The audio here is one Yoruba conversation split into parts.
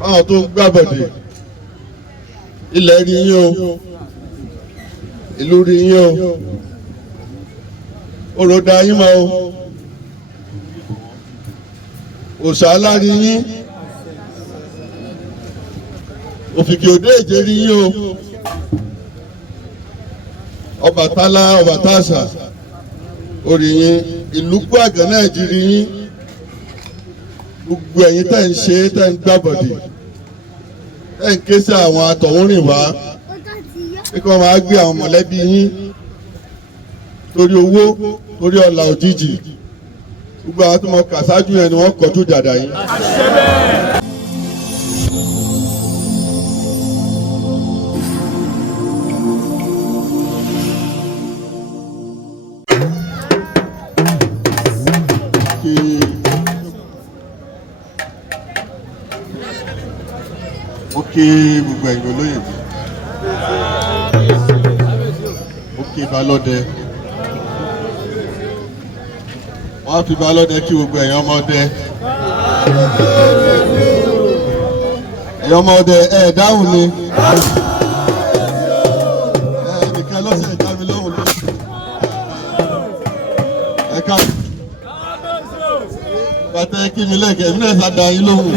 báwọn tó ń gbàbọ̀dé ilẹ̀ rí yín o ìlú rí yín o òròdà yín mọ́ o òṣàlá rí yín Òfìkì òde èjè rí yín o Ọbàtálá Ọbàtáṣà orí yín ìlú gbàgán náà jí rí yín gbogbo ẹ̀yin tẹ́ ń ṣe tẹ́ ń gbàbọ̀dé tẹ́ ń ké sí àwọn atọ̀húnrìn wá kí wọ́n máa gbé àwọn mọ̀lẹ́bí yín torí owó torí ọlà òjijì gbogbo àwọn tó mọ kà sáájú yẹn ni wọ́n kọjú dàdà yín. Ó kí gbogbo ẹ̀yin olóyè mi. Ó kí Balọ́dẹ. Wọ́n á fi Balọ́dẹ kí gbogbo ẹ̀yin ọmọdé. Ẹ̀yin ọmọdé ẹ̀ dáhùn ni. Ẹnìkan lọ́sẹ̀ dá mi lóhùn lóhùn. Ẹ ká. Bàtà kí mi lẹ́kẹ̀ẹ́ mi náà sá da yín lóhùn.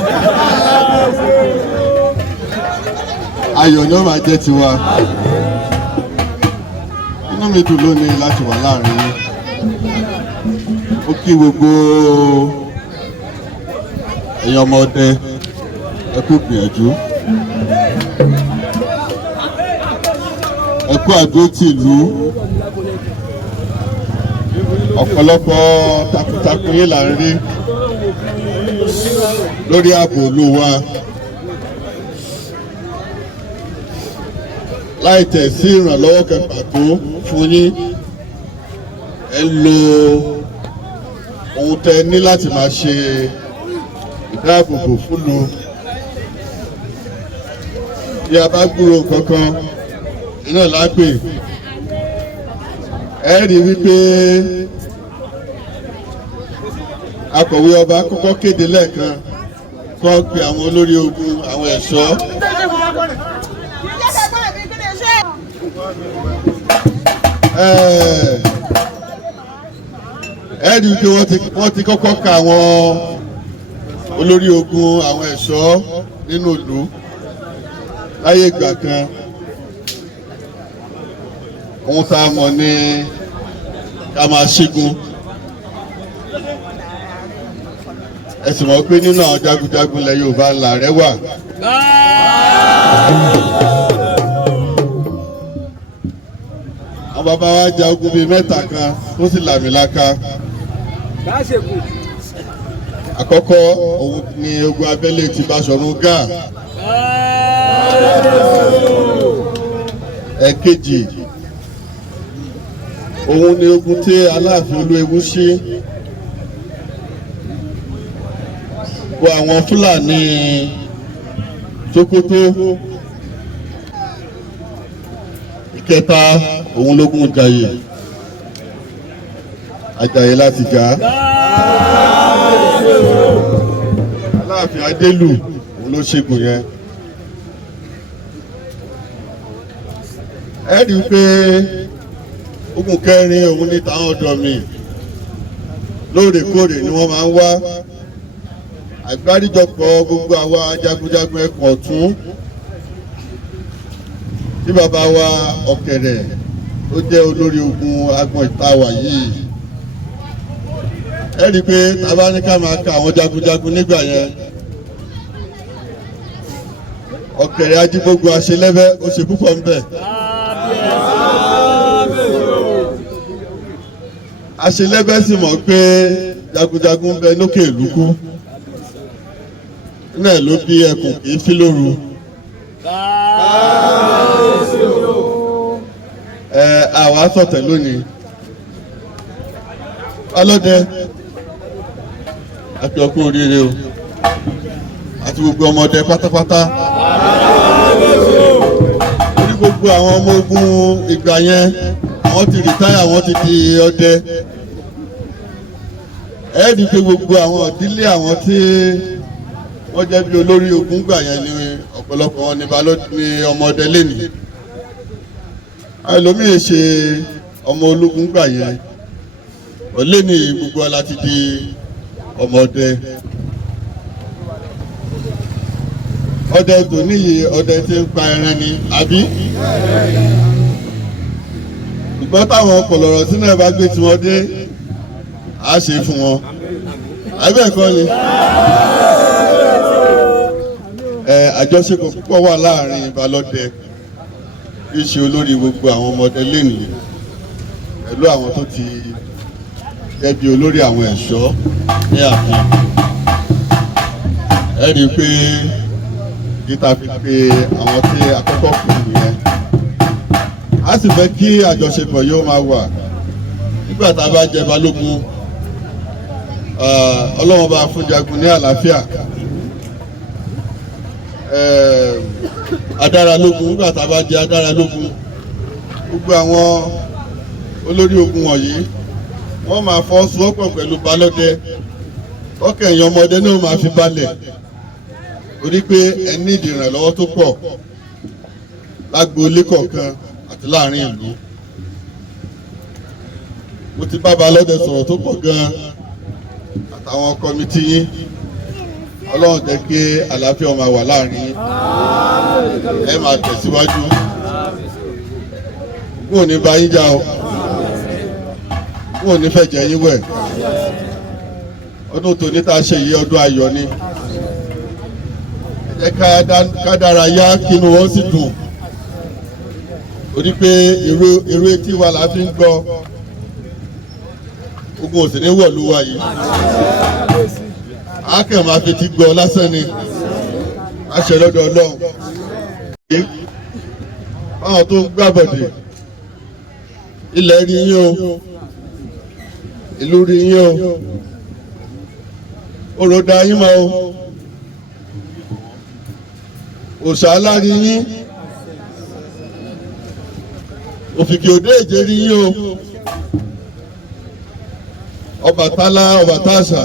Ayọ̀ ni ó máa jẹ́ tiwa. Inú mi dùn lónìí láti wà láàrin yín. Ó kí gbogbo èèyàn ọmọdé ẹ kú gbìyànjú. Ẹ kú àdúró tì ìlú. Ọ̀pọ̀lọpọ̀ takuntakun yín là ń rí lórí ààbò ìlú wa. Láì tẹ̀ sí ìrànlọ́wọ́ kan pàtó fún yín, ẹ lo ohun tẹ ní láti máa ṣe ìdáàbòbò fúnlu. Bí a bá gbúrò kankan iná lágbè, ẹ rí wípé akọ̀wé ọba kọ́kọ́ kéde lẹ́ẹ̀kan kọ́ pe àwọn olórí ogun àwọn ẹ̀ṣọ́. Ẹ rí i pé wọ́n ti kọ́kọ́ ka àwọn olórí ogun àwọn ẹ̀ṣọ́ nínú ìlú láyé ìgbà kan. Ohun tá a mọ̀ ní ká máa ṣígun. Ẹ sì mọ̀ pé nínú àwọn jagunjagun ilẹ̀ Yorùbá l'Àárẹ wà. Àwọn bàbá wa jà ogun bíi mẹ́ta kan tó sì làmìlaka. Àkọ́kọ́ òun ni ogun abẹ́lé ti Baṣọ̀run Gáà. Ẹ̀kejì òun ni ogun tí Aláàfin Olúewúṣí kó àwọn Fúlàní Sókótó. Ìkẹta òun lógún Jayé. Àjàyè láti jà. Aláàfin Adélù òun ló ṣẹ́gun yẹn. Ẹ rí i pé ogun kẹrin òun ní táwọn ọ̀dọ́ mi lóòrèkóòrè ni wọ́n máa ń wá. Àgbáríjọpọ̀ gbogbo àwa jagunjagun ẹkùn ọ̀tún tí bàbá wa Ọ̀kẹ̀rẹ̀ ó jẹ́ olórí ogun agbọn ìtawà yìí. Ẹ rí i pé tàbá ní ká máa ka àwọn jagunjagun nígbà yẹn. Ọ̀kẹ̀rẹ̀ Ajíbógun Aṣelẹ́bẹ́ ó ṣe púpọ̀ ńbẹ̀. Aṣelẹ́bẹ́ sì mọ̀ pé jagunjagun ń bẹ lókè ìlúkú. Náà ló bí ẹkùn kì í fí lóru. Àwa sọ̀tẹ̀ lónìí. Balọ́dẹ àti ọkú oríire o àti gbogbo ọmọdé pátápátá. Orí gbogbo àwọn ọmọ ogun ìgbà yẹn àwọn ti rìtáyà wọ́n ti di ọdẹ. Ẹ rí i pé gbogbo àwọn ìdílé àwọn tí wọ́n jẹ́ bí olórí Ogún gbà yẹn ni ọ̀pọ̀lọpọ̀ wọn ní Balọ ní ọmọdé lẹ́nìí. Ẹlòmíì ṣe ọmọ ológun gbà yẹn lẹ́nìí gbogbo wa láti di ọmọdé. Ọdẹ tó níyì ọdẹ tí ń pa ẹran ni àbí? Ṣùgbọ́n táwọn ọ̀pọ̀lọ̀rọ̀ sínú ẹ̀ bá gbé tiwọn dé á ṣe fún wọn. Àbẹ́ẹ̀kọ́ ni. Àjọṣepọ̀ púpọ̀ wà láàrin Balọdẹ tí í ṣe olórí gbogbo àwọn ọmọdé lénìí pẹ̀lú àwọn tó ti jẹ́ bí olórí àwọn ẹ̀ṣọ́ ní ààfin. Ẹ rí i pé kíta fi pé àwọn tí àkọ́kọ́ kù nìyẹn. A sì fẹ́ kí àjọṣepọ̀ yóò máa wà nígbà tá a bá jẹ balógun. Ọlọ́run bá fún jagun ní àlàáfíà. Adáralógun nígbà tá a bá jẹ adáralógun. Gbogbo àwọn olórí ogun wọ̀nyí wọ́n máa fọwọ́sowọ́pọ̀ pẹ̀lú Balọdẹ. Ọkàn ẹ̀yàn ọmọdé náà máa fi balẹ̀ torí pé ẹ ní ìdìrànlọ́wọ́ tó pọ̀ lágboolé kọ̀ọ̀kan àti láàrin ìlú. Mo ti bá Balọdẹ sọ̀rọ̀ tó pọ̀ gan-an àtàwọn kọ́mítì yín. Ọlọ́run jẹ́ kí àlàáfíà máa wà láàrin yín. Ẹ máa tẹ̀síwájú. N ò ní bá yín jà o. N ò ní fẹ́ jẹ yín wẹ̀. Ọdún tòní tá a ṣe yìí ọdún ayọ̀ ni. Ẹ jẹ́ ká dára yá kínú wọn sì dùn. Torí pé irú etí wa la fi ń gbọ́. Ogun ò sì ní wọ̀lú wa yìí. A kàn máa fi ti gbọ́ lásán ni. A ṣe lọ́dọ̀ Ọlọ́run. Báwọn tó ń gbàbọ̀dè. Ilẹ̀ rí yín o. Ìlú rí yín o. Òròdà yín mọ́ o. Òṣàlá rí yín. Òfìkì òde èjè rí yín o. Ọbàtálá Ọbàtáṣà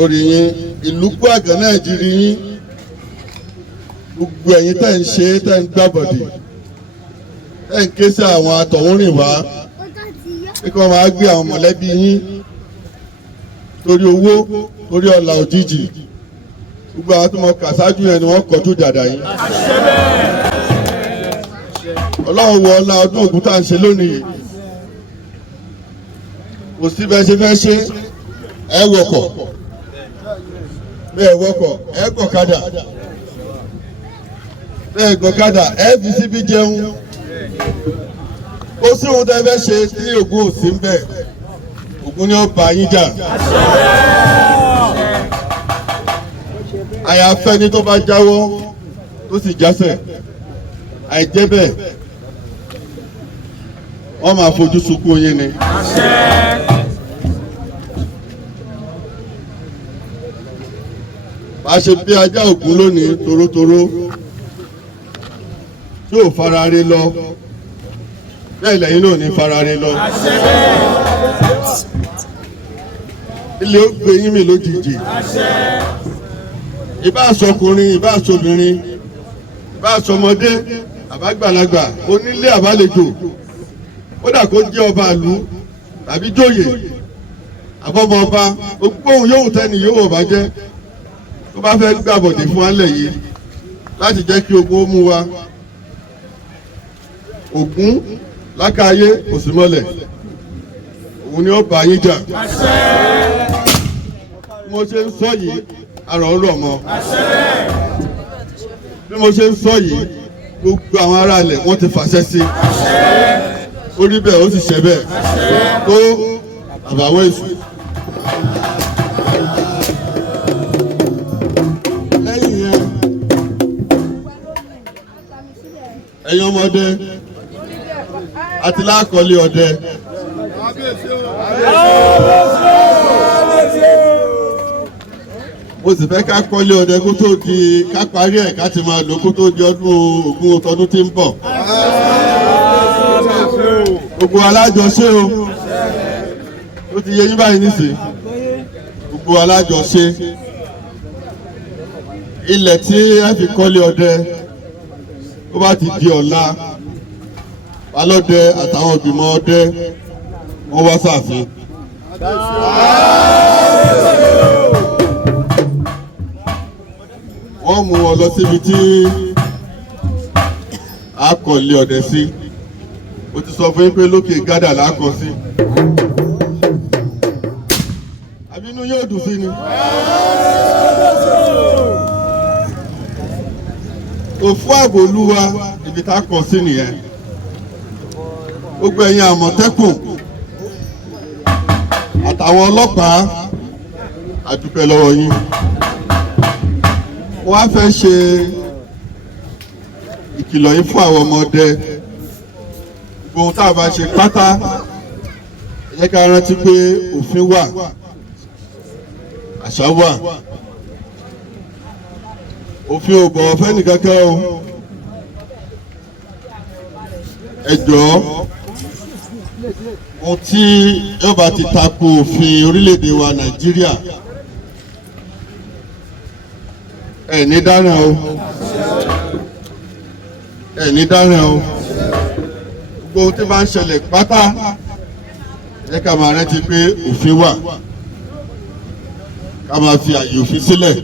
orí yín. Ìlú gbàgán náà jí rí yín. Gbogbo ẹ̀yin tẹ́ ń ṣe tẹ́ ń gbàbọ̀dè. Tẹ́ ń ké sí àwọn atọ̀húnrìn wá. Kí wọ́n máa gbé àwọn mọ̀lẹ́bí yín torí owó torí ọlà òjijì. Gbogbo àwọn tó mọ kàṣáájú yẹn ni wọ́n kọjú dàdà yín. Ọlọ́run wọ ọlá ọdún Ògún tá à ń ṣe lónìí. Kò sí bẹ́ẹ̀ ṣe fẹ́ ṣe ẹ wọkọ̀ bẹ́ẹ̀ wọkọ̀ ẹ gọ̀kadà bẹ́ẹ̀ gọ̀kadà ẹ fi síbi jẹun. Ó sí ohun tẹ́ fẹ́ ṣe tí Ògún ò sí ń bẹ̀. Ògún ni ó bá yín jà. Àyàfẹ́ ni tó bá jáwọ́ tó sì jásẹ̀. Àìjẹ́ bẹ́ẹ̀ wọ́n máa fojú sunkún yín ni. Bá ṣe bí ajá Ògún lónìí torótoró tí ò farare lọ bẹ́ẹ̀ lẹ́yìn náà ní farare lọ. Ilé ó gbé yín mì lójijì. Ìbá aṣọkùnrin ìbá aṣọbìnrin ìbá aṣọmọdé àbágbàlagbà onílé àbálejò kódà kó jẹ́ ọba ìlú tàbí jóyè àbọ̀bọ̀ ọba ògbóhùn yóò tẹ́ni yóò bá jẹ́ tó bá fẹ́ gbàbọ̀dé fún alẹ̀ yìí láti jẹ́ kí ogun ó mú wa. Ògún lákàáyé òsínmọ́lẹ̀ òun ni ó bá yín jà. Bí mo ṣe ń sọ yìí arọ̀ ń rọ̀ mọ́. Bí mo ṣe ń sọ yìí gbogbo àwọn ará ilẹ̀ wọ́n ti fàṣẹ sí. Ó rí bẹ́ẹ̀ ó sì ṣẹ bẹ́ẹ̀ tó àbàwọ́n èṣù. Lẹ́yìn yẹn ẹ̀yin ọmọdé àti lákọ̀ọ́lé ọdẹ. Mo sì fẹ́ ká kọ́lé ọdẹ kó tó di ká parí ẹ̀ ká ti máa lò kó tó di ọdún Ògún tọdún tí ń bọ̀. Gbogbo alájọṣe o. Ó ti yé yín báyìí nísìnyí. Gbogbo alájọṣe. ilẹ̀ tí ẹ fi kọ́lé ọdẹ ó bá ti di ọ̀la balọ́dẹ àtàwọn ìgbìmọ̀ ọdẹ wọ́n wá sáàfin. wọ́n mú wọn lọ síbi tí a kọ́lé ọdẹ sí. Mo ti sọ fún yín pé lókè gádà là á kọ sí. Àbínú yóò dùn sí ni. Òfú àbòlúwa ibi tá a kọ sí nìyẹn. Gbogbo ẹ̀yin Àmọ̀tẹ́kùn àtàwọn ọlọ́pàá a dúpẹ́ lọ́wọ́ yín. Wọ́n á fẹ́ ṣe ìkìlọ̀ yìí fún àwọn ọmọdé. Ohun tá a bá ṣe pátá ẹ jẹ́ ká rántí pé òfin wà, àṣà wà. Òfin ò bọ̀wọ̀ fẹ́ni kankan o. Ẹ jọ̀ọ́ ohun tí yóò bá ti tako òfin orílẹ̀-èdè wa Nàìjíríà ẹ ní dáràn o, ẹ ní dáràn o. Gbogbo ohun tí máa ń ṣẹlẹ̀ pátá ẹ ká máa rántí pé òfin wà, ká máa fi àyè òfin sílẹ̀.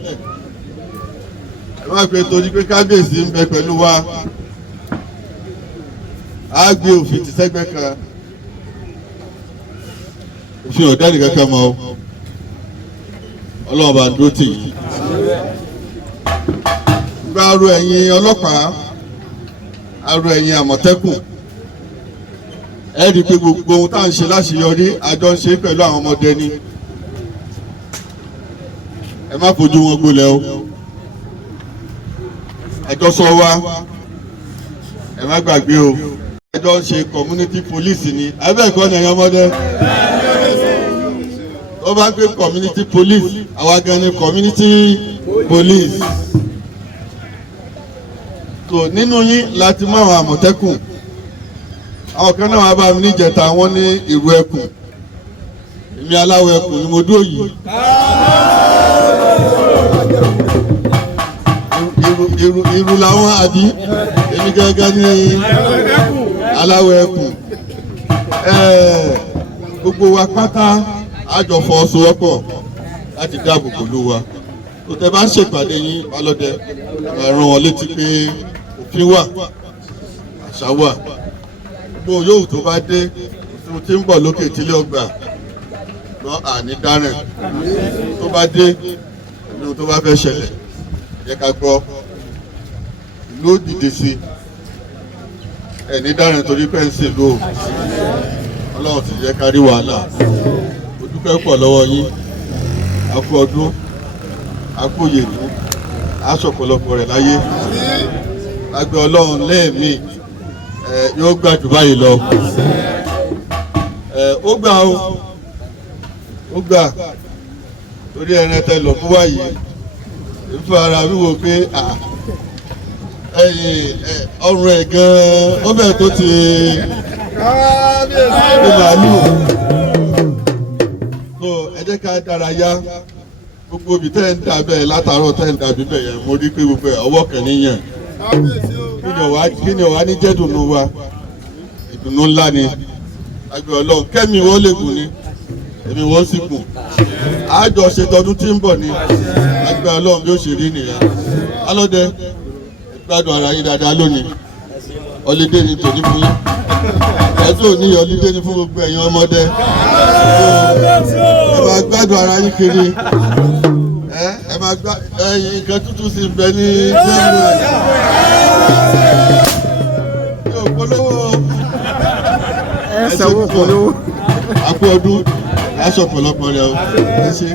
Ẹ má pé torí pé kábíyèsí ń bẹ pẹ̀lú wa á gbé òfin ti sẹ́gbẹ́ kan. Òfin ọ̀dá nìkan kan mọ́ Ọlọ́run bá ń dúró tì yín. Gbárù ẹ̀yin ọlọ́pàá, arú ẹ̀yin Àmọ̀tẹ́kùn, ẹ rí i pé gbogbo ohun tá à ń ṣe láṣeyọrí àjọ ń ṣe pẹ̀lú àwọn ọmọdé ni. Ẹ má fojú wọn gbolẹ̀ o. Ẹjọ́ sọ wá, ẹ má gbàgbé o. Ẹjọ́ ń ṣe community police ni. Abẹ́ẹ̀kọ́ ni ẹ̀yin ọmọdé. Ó bá gbé community police, àwa gan ni community police. So nínú yín láti mú àwọn Àmọ̀tẹ́kùn. Àwọn kan náà wá bá mi níjẹta wọ́n ní ìrù ẹkùn. Èmi aláwọ̀ ẹkùn ni mo dúró yìí. Ìrù làwọn àbí èmi gẹ́gẹ́ ní aláwọ̀ ẹkùn. Gbogbo wa pátá àjọ fọwọ́sowọ́pọ̀ láti dáàbò bò lú wa. Tó tẹ́ bá ń ṣèpàdé yín balọ́dẹ ràn wọ́n létí pé òfin wà, àṣà wà. Gbogbo yóò tó bá dé tó ti ń bọ̀ lókè tílé ọgbà lọ àní dáràn. Tó bá dé inú tó bá fẹ́ ṣẹlẹ̀ yẹ ká gbọ́ ìlú ó dìde sí ẹni dáràn torí pẹ́ǹsì ló Ọlọ́run ti jẹ́ ká rí wàhálà. Mo dúpẹ́ pọ̀ lọ́wọ́ yín. A kú ọdún, a kú òyèlú, a ṣọ̀pọ̀lọpọ̀ rẹ̀ láyé. Lágbẹ́ Ọlọ́run lẹ́ẹ̀mí yóò gbà jù báyìí lọ. Ó gbà ó gbà torí ẹran tẹ lọ fún wáyé ìfún ara wíwo pé ọrùn ẹ̀ gan-an ó bẹ̀ tó ti ní màálù. So ẹ jẹ́ ká dárayá. Gbogbo ibi tẹ́ ń dà bẹ́ẹ̀ látàárọ̀ tẹ́ ń dàbí bẹ́ẹ̀ yẹn mo rí pé gbogbo ọwọ́ kẹ́ni yẹn. Kí ni ọ̀wá ní jẹ́ dùnú wa? Ìdùnnú ńlá ni. Lágbẹ́ Ọlọ́run kẹ́mi wọ́n lè gùn ni, èmi wọ́n sì gùn. Àjọ ṣètọ́dún tí ń bọ̀ ni. Lágbẹ́ Ọlọ́run bí ó ṣe rí nìyẹn. Alọ́dẹ gbádùn ara yín dáadáa lónìí. Ọlídé ni tòní fún yín. Ẹjọ́ òní ọlídé ni fún gbogbo ẹ̀yin ọmọdé. Ẹ máa gbádùn ara yín kiri. Ẹ máa gbá ẹyin nǹkan tútù sí ń bẹ ní sẹ́yìn rẹ̀. Yóò polówó. Ẹ sanwó polówó. A kú ọdún, aṣọ ọ̀pọ̀lọpọ̀ rẹ̀ o. Ẹ ṣe.